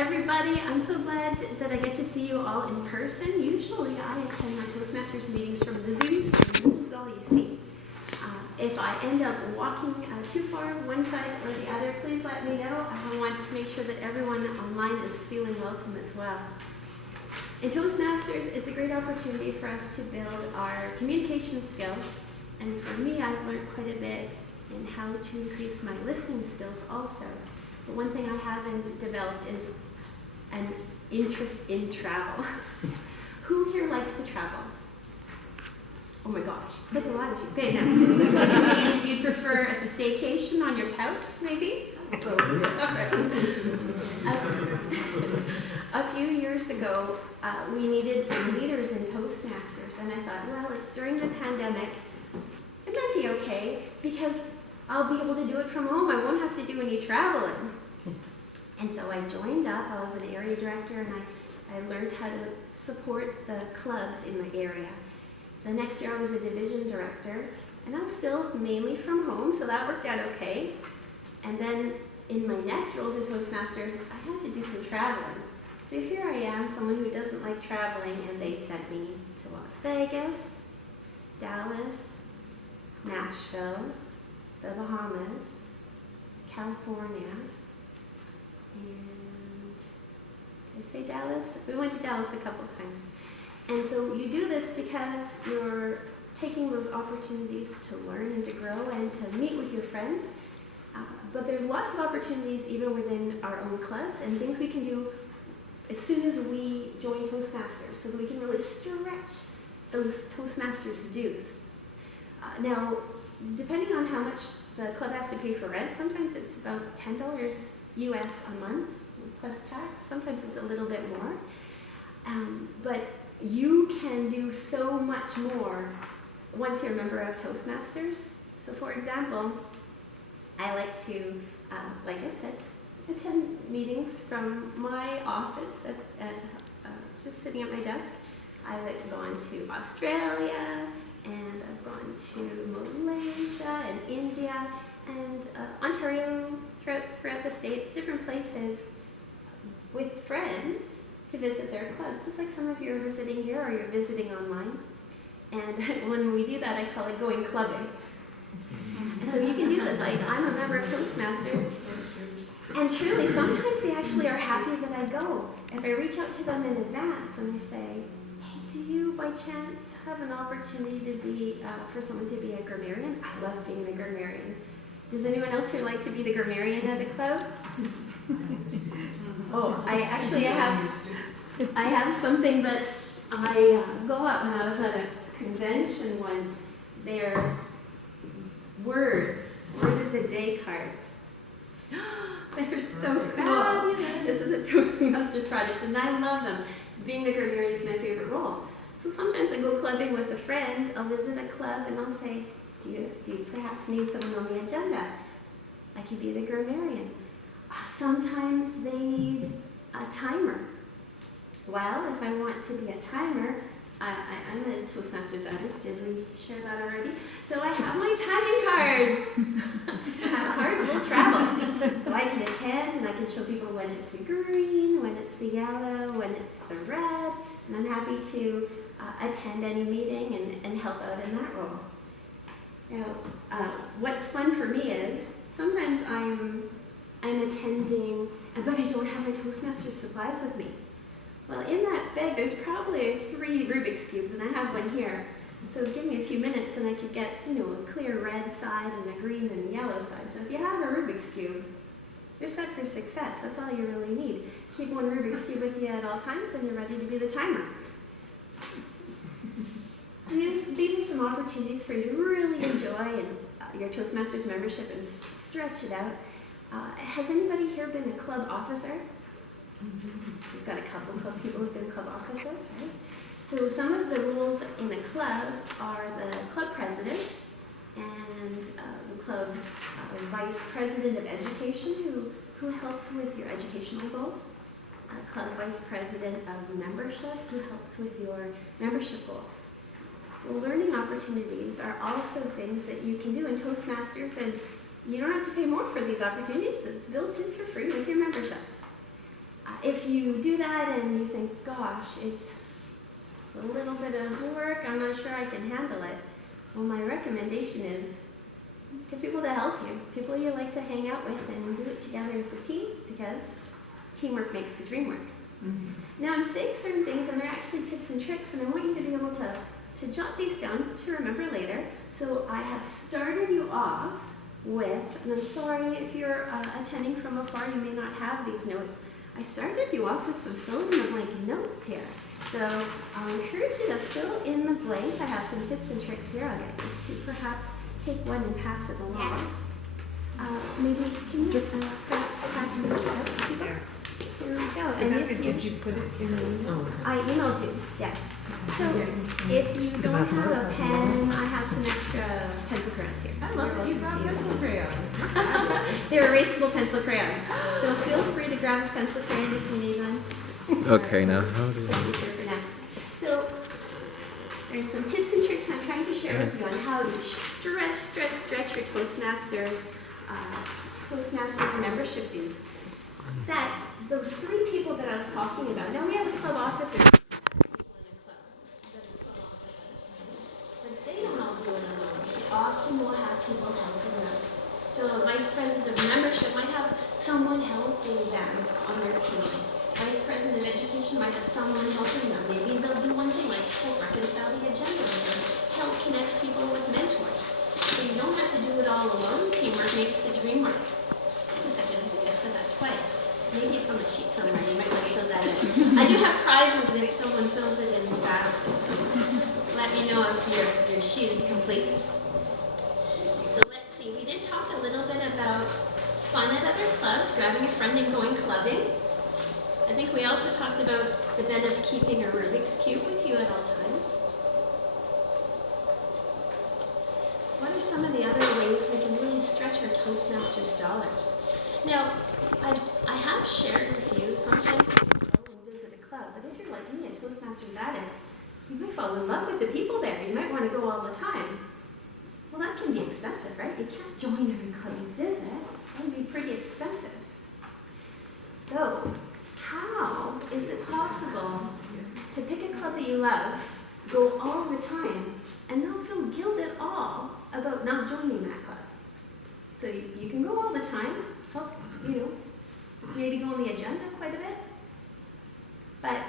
everybody. I'm so glad that I get to see you all in person. Usually I attend my Toastmasters meetings from the Zoom screen. This is all you see. If I end up walking too far one side or the other, please let me know. I want to make sure that everyone online is feeling welcome as well. In Toastmasters, it's a great opportunity for us to build our communication skills. And for me, I've learned quite a bit in how to increase my listening skills also. But one thing I haven't developed is an interest in travel. Who here likes to travel? Oh my gosh, look at a lot of you. Okay, now, you'd prefer a staycation on your couch, maybe? Both. Right. A few years ago, we needed some leaders in Toastmasters, and I thought, well, it's during the pandemic. It might be okay, because I'll be able to do it from home. I won't have to do any traveling. And so I joined up. I was an area director, and I learned how to support the clubs in the area. The next year I was a division director, and I'm still mainly from home, so that worked out okay. And then in my next roles in Toastmasters, I had to do some traveling. So here I am, someone who doesn't like traveling, and they sent me to Las Vegas, Dallas, Nashville, the Bahamas, California, and did I say Dallas? We went to Dallas a couple times. And so you do this because you're taking those opportunities to learn and to grow and to meet with your friends. But there's lots of opportunities even within our own clubs and things we can do as soon as we join Toastmasters so that we can really stretch those Toastmasters dues. Now, depending on how much the club has to pay for rent, sometimes it's about $10 US a month plus tax. Sometimes it's a little bit more. But you can do so much more once you're a member of Toastmasters. So for example, I like to, like I said, attend meetings from my office, just sitting at my desk. I've gone to Australia, and I've gone to Malaysia and India and Ontario, throughout the States, different places with friends to visit their clubs, just like some of you are visiting here or you're visiting online. And when we do that, I call it going clubbing. And so you can do this. I'm a member of Toastmasters, and truly, sometimes they actually are happy that I go. If I reach out to them in advance and I say, hey, do you by chance have an opportunity to be, for someone to be a grammarian? I love being a grammarian. Does anyone else here like to be the grammarian at a club? Oh, I have something that I go out when I was at a convention once. They're words, word of the day cards. They're so cool. This is a Toastmasters project, and I love them. Being the grammarian is my favorite role. So sometimes I go clubbing with a friend. I'll visit a club, and I'll say, do you perhaps need someone on the agenda? I could be the grammarian. Sometimes they need a timer. Well, if I want to be a timer, I'm a Toastmasters addict. Did we share that already? So I have my timing cards. I have cards will travel. So I can attend and I can show people when it's the green, when it's the yellow, when it's the red. And I'm happy to attend any meeting and help out in that role. Now, what's fun for me is sometimes I'm attending, but I don't have my Toastmasters supplies with me. Well, in that bag, there's probably 3 Rubik's Cubes, and I have one here. So give me a few minutes, and I could get, a clear red side and a green and a yellow side. So if you have a Rubik's Cube, you're set for success. That's all you really need. Keep one Rubik's Cube with you at all times, and you're ready to be the timer. These are some opportunities for you to really enjoy your Toastmasters membership and stretch it out. Has anybody here been a club officer? We've got a couple of people who've been club officers, right? So some of the roles in a club are the club president and the club vice president of education who helps with your educational goals, club vice president of membership who helps with your membership goals. Well, learning opportunities are also things that you can do in Toastmasters, and you don't have to pay more for these opportunities. It's built in for free with your membership. if you do that and you think, gosh, it's a little bit of work, I'm not sure I can handle it, well, my recommendation is get people to help you, people you like to hang out with, and do it together as a team, because teamwork makes the dream work. Mm-hmm. Now, I'm saying certain things, and they're actually tips and tricks, and I want you to be able to jot these down to remember later. So I have started you off with, and I'm sorry if you're attending from afar, you may not have these notes. I started you off with some fill-in-the-blank notes here. So I'll encourage you to fill in the blanks. I have some tips and tricks here. I'll get you to perhaps take one and pass it along. Maybe can you perhaps pass these out to people? Here we go. And Did you put it in the email? I emailed you, yes. So if you don't have a pen, I have some extra pencil crayons here. I love that you brought pencil crayons. They're erasable pencil crayons. So feel free to grab a pencil crayon if you need one. Okay, now how do So there's some tips and tricks I'm trying to share with you on how to stretch your Toastmasters membership dues. That those 3 people that I was talking about. Now we have a club officer. People in a club that are club officers, but they don't all do it alone. Often we'll have people helping them. So a vice president of membership might have someone helping them on their team. Vice president of education might have someone helping them. Maybe they'll do one thing like help reconcile the agenda or help connect people with mentors. So you don't have to do it all alone. Teamwork makes the dream work. Just a second, I said that twice. Maybe it's on the sheet somewhere. You might want to fill that in. I do have prizes if someone fills it in fast. So let me know if your sheet is complete. So let's see. We did talk a little bit about fun at other clubs, grabbing a friend and going clubbing. I think we also talked about the benefit of keeping a Rubik's Cube with you at all times. What are some of the other ways we can really stretch our Toastmasters dollars? Now, I have shared with you, sometimes you can go and visit a club, but if you're like me, a Toastmasters addict, you might fall in love with the people there. You might want to go all the time. Well, that can be expensive, right? You can't join every club you visit. That would be pretty expensive. So, how is it possible to pick a club that you love, go all the time, and not feel guilt at all about not joining that club? So you can go all the time, help, maybe go on the agenda quite a bit, but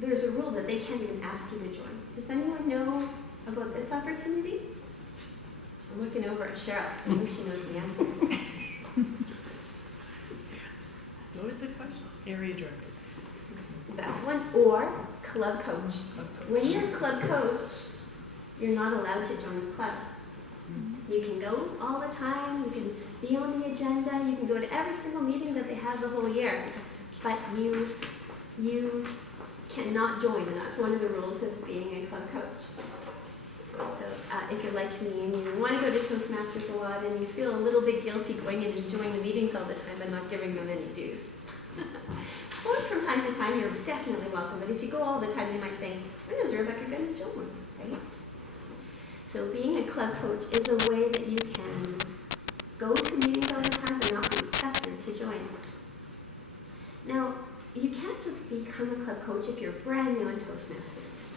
there's a rule that they can't even ask you to join. Does anyone know about this opportunity? I'm looking over at Cheryl, so I think she knows the answer. What was the question? Area director. That's one. Or club coach. When you're a club coach, you're not allowed to join the club. You can go all the time, you can be on the agenda, you can go to every single meeting that they have the whole year, but you cannot join, and that's one of the rules of being a club coach. So if you're like me and you want to go to Toastmasters a lot and you feel a little bit guilty going and enjoying the meetings all the time but not giving them any dues. Or from time to time, you're definitely welcome, but if you go all the time, you might think, when is Rebecca going to join, right? So being a club coach is a way that you can go to meetings all the time but not be pestered to join. Now, you can't just become a club coach if you're brand new in Toastmasters,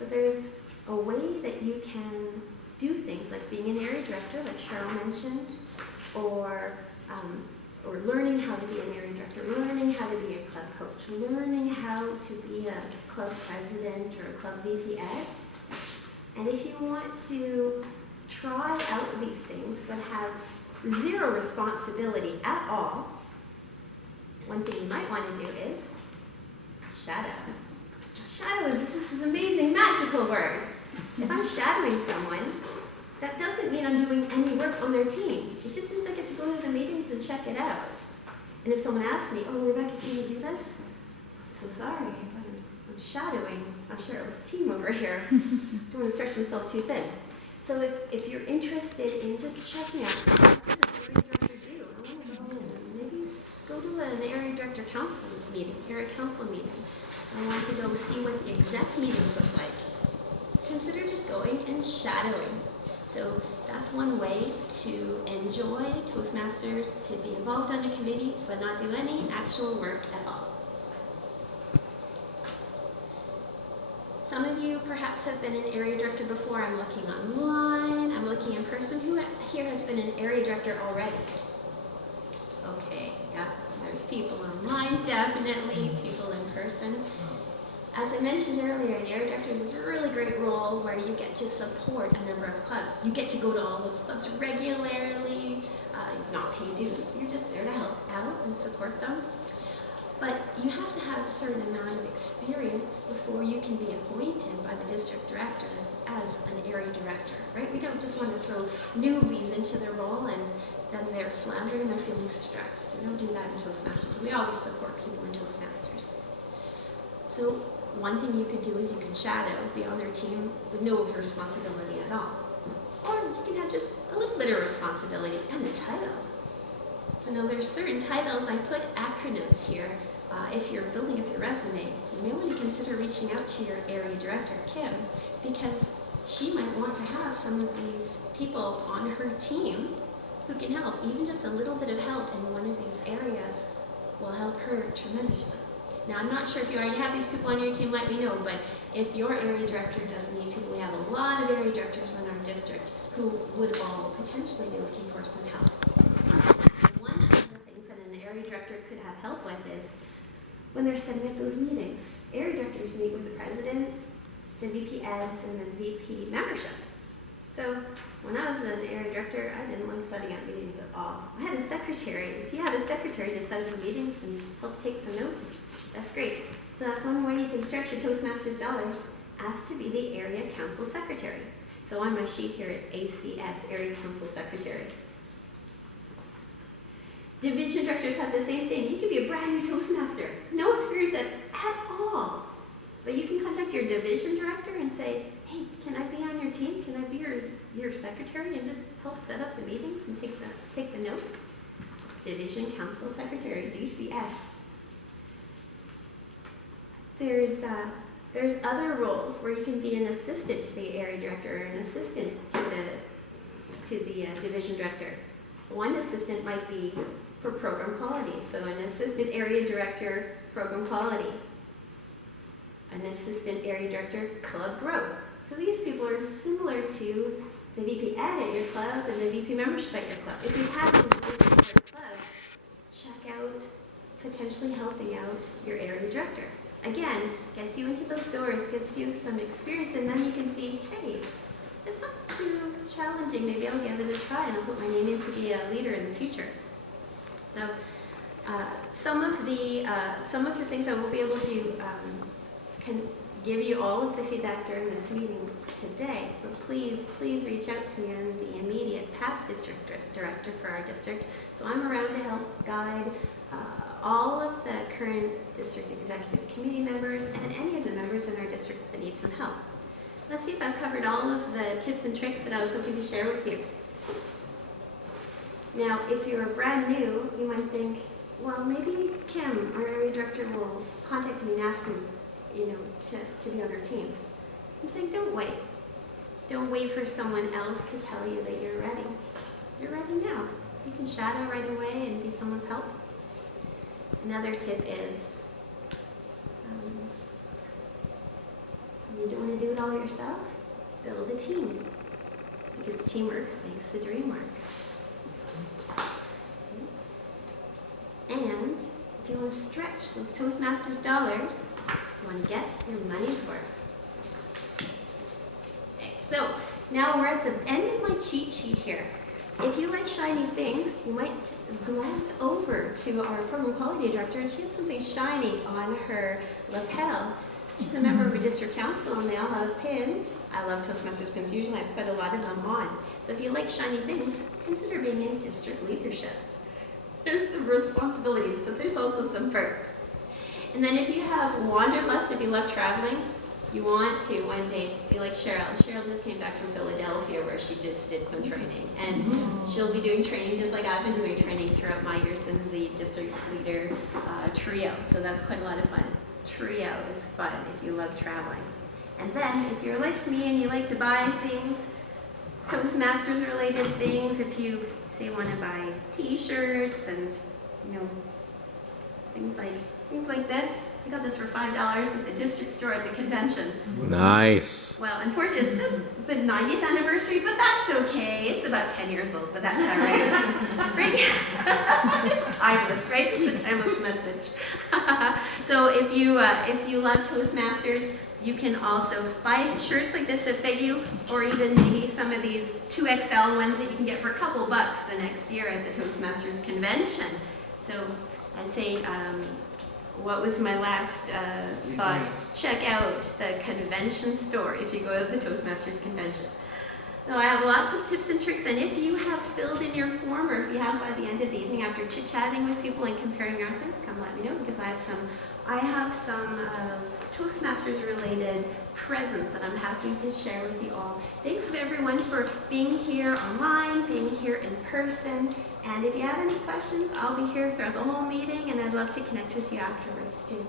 but there's a way that you can do things like being an area director, like Cheryl mentioned, or learning how to be an area director, learning how to be a club coach, learning how to be a club president or a club VP Ed. And if you want to try out these things but have zero responsibility at all, one thing you might want to do is shadow. Shadow is just this amazing magical word. If I'm shadowing someone, that doesn't mean I'm doing any work on their team. It just means I get to go to the meetings and check it out. And if someone asks me, oh, Rebecca, can you do this? I'm so sorry, I'm shadowing on Cheryl's team over here. Don't want to stretch myself too thin. So if you're interested in just checking out, what does an area director do? I want to go and maybe go to an area director council meeting, area council meeting. I want to go see what the exec meetings look like. Consider just going and shadowing. So that's one way to enjoy Toastmasters, to be involved on a committee, but not do any actual work at all. Some of you perhaps have been an area director before. I'm looking online, I'm looking in person. Who here has been an area director already? Okay, yeah, there's people online, definitely, people in person. As I mentioned earlier, an area director is a really great role where you get to support a number of clubs. You get to go to all those clubs regularly, not pay dues. You're just there to help out and support them. But you have to have a certain amount of experience before you can be appointed by the district director as an area director, right? We don't just want to throw newbies into the role and then they're floundering and they're feeling stressed. We don't do that in Toastmasters. We always support people in Toastmasters. So one thing you could do is you can shadow, be on their team with no responsibility at all. Or you can have just a little bit of responsibility and a title. So now there's certain titles, I put acronyms here. If you're building up your resume, you may want to consider reaching out to your area director, Kim, because she might want to have some of these people on her team who can help. Even just a little bit of help in one of these areas will help her tremendously. Now, I'm not sure if you already have these people on your team, let me know, but if your area director doesn't need people, we have a lot of area directors in our district who would all potentially be looking for some help. One of the things that an area director could have help with is when they're setting up those meetings. Area directors meet with the presidents, the VP eds, and the VP memberships. So when I was an area director, I didn't like setting up meetings at all. I had a secretary. If you have a secretary to set up the meetings and help take some notes, that's great. So that's one way you can stretch your Toastmasters dollars, as to be the area council secretary. So on my sheet here it's ACS, area council secretary. Division directors have the same thing. You could be a brand new Toastmaster, no experience at all. But you can contact your division director and say, hey, can I be on your team? Can I be your secretary and just help set up the meetings and take the notes? Division council secretary, DCS. There's other roles where you can be an assistant to the area director or an assistant to the division director. One assistant might be for program quality, so an assistant area director, program quality. An assistant area director, club growth. So these people are similar to the VP ed at your club and the VP membership at your club. If you have those positions at your club, check out potentially helping out your area director. Again, gets you into those doors, gets you some experience, and then you can see, hey, it's not too challenging. Maybe I'll give it a try and I'll put my name in to be a leader in the future. So some of the things I won't be able to can give you all of the feedback during this meeting today, but please reach out to me. I'm the immediate past district director for our district, so I'm around to help guide all of the current district executive committee members and any of the members in our district that need some help. Let's see if I've covered all of the tips and tricks that I was hoping to share with you. Now, if you're brand new, you might think, well, maybe Kim, our area director, will contact me and ask me, to be on her team. I'm saying, don't wait. Don't wait for someone else to tell you that you're ready. You're ready now. You can shadow right away and be someone's help. Another tip is, you don't want to do it all yourself, build a team. Because teamwork makes the dream work. And if you want to stretch those Toastmasters dollars, you want to get your money's worth. Okay, so now we're at the end of my cheat sheet here. If you like shiny things, you might glance over to our program quality director, and she has something shiny on her lapel. She's a member of a district council, and they all have pins. I love Toastmasters pins. Usually I put a lot of them on. So if you like shiny things, consider being in district leadership. There's some responsibilities, but there's also some perks. And then if you have wanderlust, if you love traveling, you want to one day be like Cheryl. Cheryl just came back from Philadelphia where she just did some training. And she'll be doing training just like I've been doing training throughout my years in the district leader trio. So that's quite a lot of fun. Trio is fun if you love traveling. And then if you're like me and you like to buy things, Toastmasters related things. If you say want to buy T-shirts and things like this. I got this for $5 at the district store at the convention. Nice. Well, unfortunately, it says the 90th anniversary, but that's okay. It's about 10 years old, but that's all right. Right? Timeless, right? It's a timeless message. So if you love Toastmasters, you can also buy shirts like this that fit you, or even maybe some of these 2XL ones that you can get for a couple bucks the next year at the Toastmasters convention. So I'd say, what was my last thought? Check out the convention store if you go to the Toastmasters convention. Now, I have lots of tips and tricks, and if you have filled in your form, or if you have by the end of the evening after chit-chatting with people and comparing your answers, come let me know, because I have some Toastmasters related presents that I'm happy to share with you all. Thanks everyone for being here online, being here in person, and if you have any questions, I'll be here throughout the whole meeting, and I'd love to connect with you afterwards too.